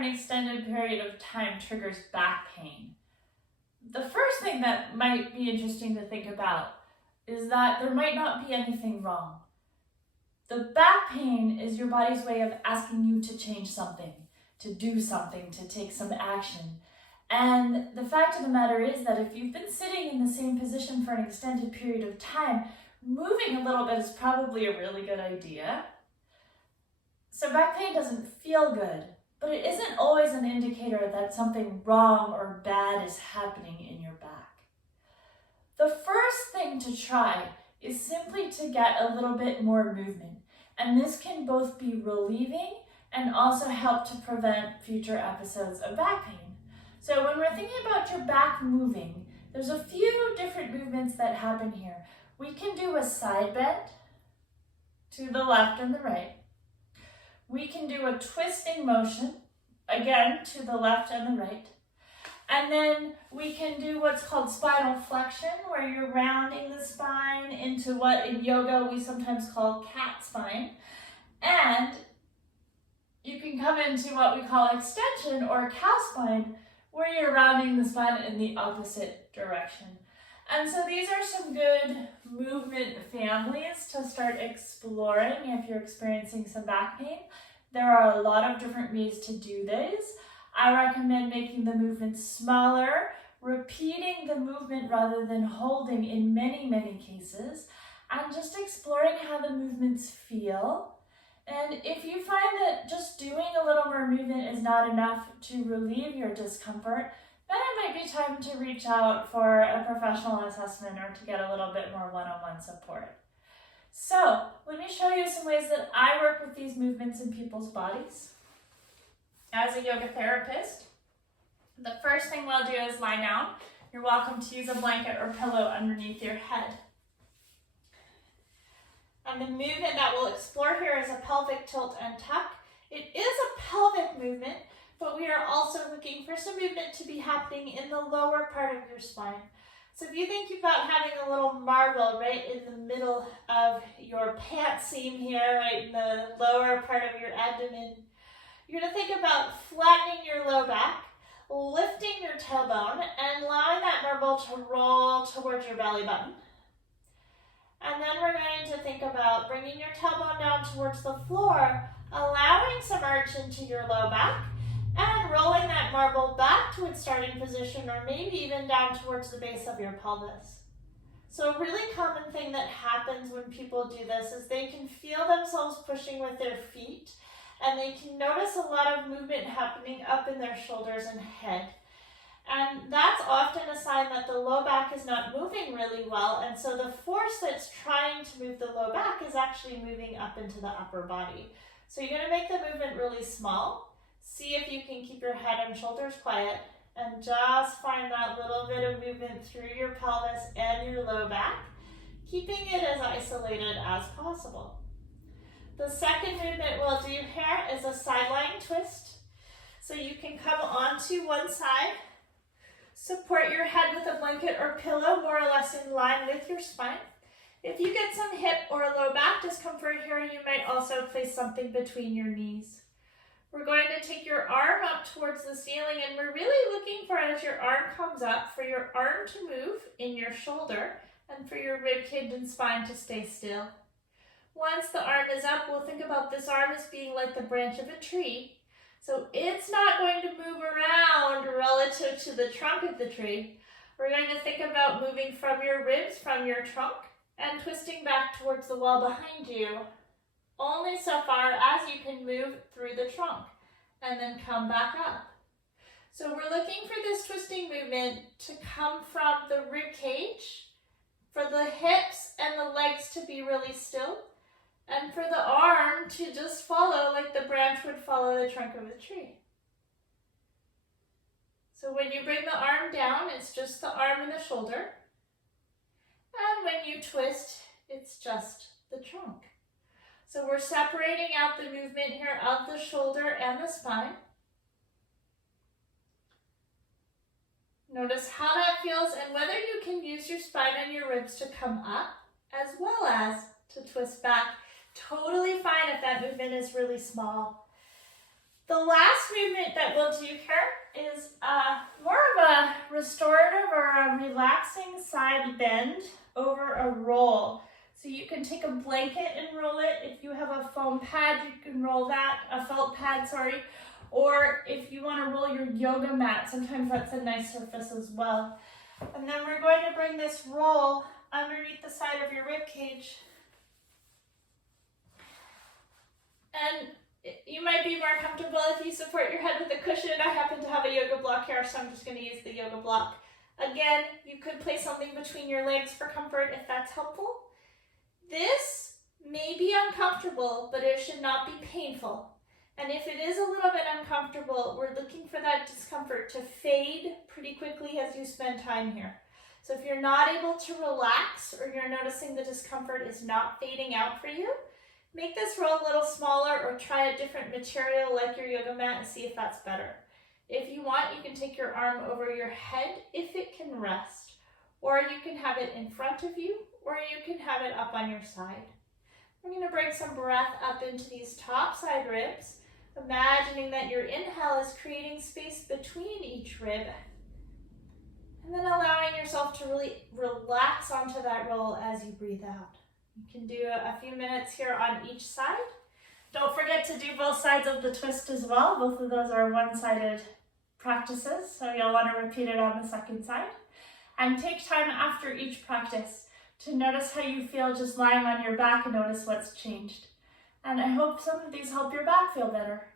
an extended period of time triggers back pain, the first thing that might be interesting to think about is that there might not be anything wrong. The back pain is your body's way of asking you to change something, to do something, to take some action. And the fact of the matter is that if you've been sitting in the same position for an extended period of time, moving a little bit is probably a really good idea. So back pain doesn't feel good, but it isn't always an indicator that something wrong or bad is happening in your back. The first thing to try is simply to get a little bit more movement, and this can both be relieving and also help to prevent future episodes of back pain. So when we're thinking about your back moving, there's a few different movements that happen here. We can do a side bend to the left and the right. We can do a twisting motion, again, to the left and the right. And then we can do what's called spinal flexion, where you're rounding the spine into what in yoga we sometimes call cat spine. And you can come into what we call extension or cow spine, where you're rounding the spine in the opposite direction. And so these are some good movement families to start exploring if you're experiencing some back pain. There are a lot of different ways to do this. I recommend making the movement smaller, repeating the movement rather than holding in many cases, and just exploring how the movements feel. And if you find that just doing a little more movement is not enough to relieve your discomfort, then it might be time to reach out for a professional assessment or to get a little bit more one-on-one support. So let me show you some ways that I work with these movements in people's bodies. As a yoga therapist, the first thing we'll do is lie down. You're welcome to use a blanket or pillow underneath your head. And the movement that we'll explore here is a pelvic tilt and tuck. It is a pelvic movement, but we are also looking for some movement to be happening in the lower part of your spine. So if you think about having a little marble right in the middle of your pant seam here, right in the lower part of your abdomen, you're going to think about flattening your low back, lifting your tailbone, and allowing that marble to roll towards your belly button. And then we're going to think about bringing your tailbone down towards the floor, allowing some arch into your low back, and rolling that marble back to its starting position, or maybe even down towards the base of your pelvis. So a really common thing that happens when people do this is they can feel themselves pushing with their feet, and they can notice a lot of movement happening up in their shoulders and head. And that's often a sign that the low back is not moving really well, and so the force that's trying to move the low back is actually moving up into the upper body. So you're going to make the movement really small. See if you can keep your head and shoulders quiet, and just find that little bit of movement through your pelvis and your low back, keeping it as isolated as possible. The second movement we'll do here is a sideline twist. So you can come onto one side, support your head with a blanket or pillow more or less in line with your spine. If you get some hip or low back discomfort here, you might also place something between your knees. We're going to take your arm up towards the ceiling, and we're really looking for, as your arm comes up, for your arm to move in your shoulder and for your rib cage and spine to stay still. Once the arm is up, we'll think about this arm as being like the branch of a tree. So it's not going to move around relative to the trunk of the tree. We're going to think about moving from your ribs, from your trunk, and twisting back towards the wall behind you, only so far as you can move through the trunk, and then come back up. So we're looking for this twisting movement to come from the rib cage, for the hips and the legs to be really still, and for the arm to just follow like the branch would follow the trunk of the tree. So when you bring the arm down, it's just the arm and the shoulder. And when you twist, it's just the trunk. So we're separating out the movement here of the shoulder and the spine. Notice how that feels and whether you can use your spine and your ribs to come up as well as to twist back. Totally fine if that movement is really small. The last movement that we'll do here is more of a restorative or a relaxing side bend over a roll. So you can take a blanket and roll it. If you have a foam pad, you can roll that, a felt pad, sorry. Or if you want to roll your yoga mat, sometimes that's a nice surface as well. And then we're going to bring this roll underneath the side of your rib cage. And you might be more comfortable if you support your head with a cushion. I happen to have a yoga block here, so I'm just going to use the yoga block. Again, you could place something between your legs for comfort if that's helpful. This may be uncomfortable, but it should not be painful. And if it is a little bit uncomfortable, we're looking for that discomfort to fade pretty quickly as you spend time here. So if you're not able to relax or you're noticing the discomfort is not fading out for you, make this roll a little smaller or try a different material like your yoga mat and see if that's better. If you want, you can take your arm over your head if it can rest, or you can have it in front of you, or you can have it up on your side. We're going to bring some breath up into these top side ribs, imagining that your inhale is creating space between each rib, and then allowing yourself to really relax onto that roll as you breathe out. You can do a few minutes here on each side. Don't forget to do both sides of the twist as well. Both of those are one-sided practices, so you'll want to repeat it on the second side. And take time after each practice to notice how you feel just lying on your back and notice what's changed. And I hope some of these help your back feel better.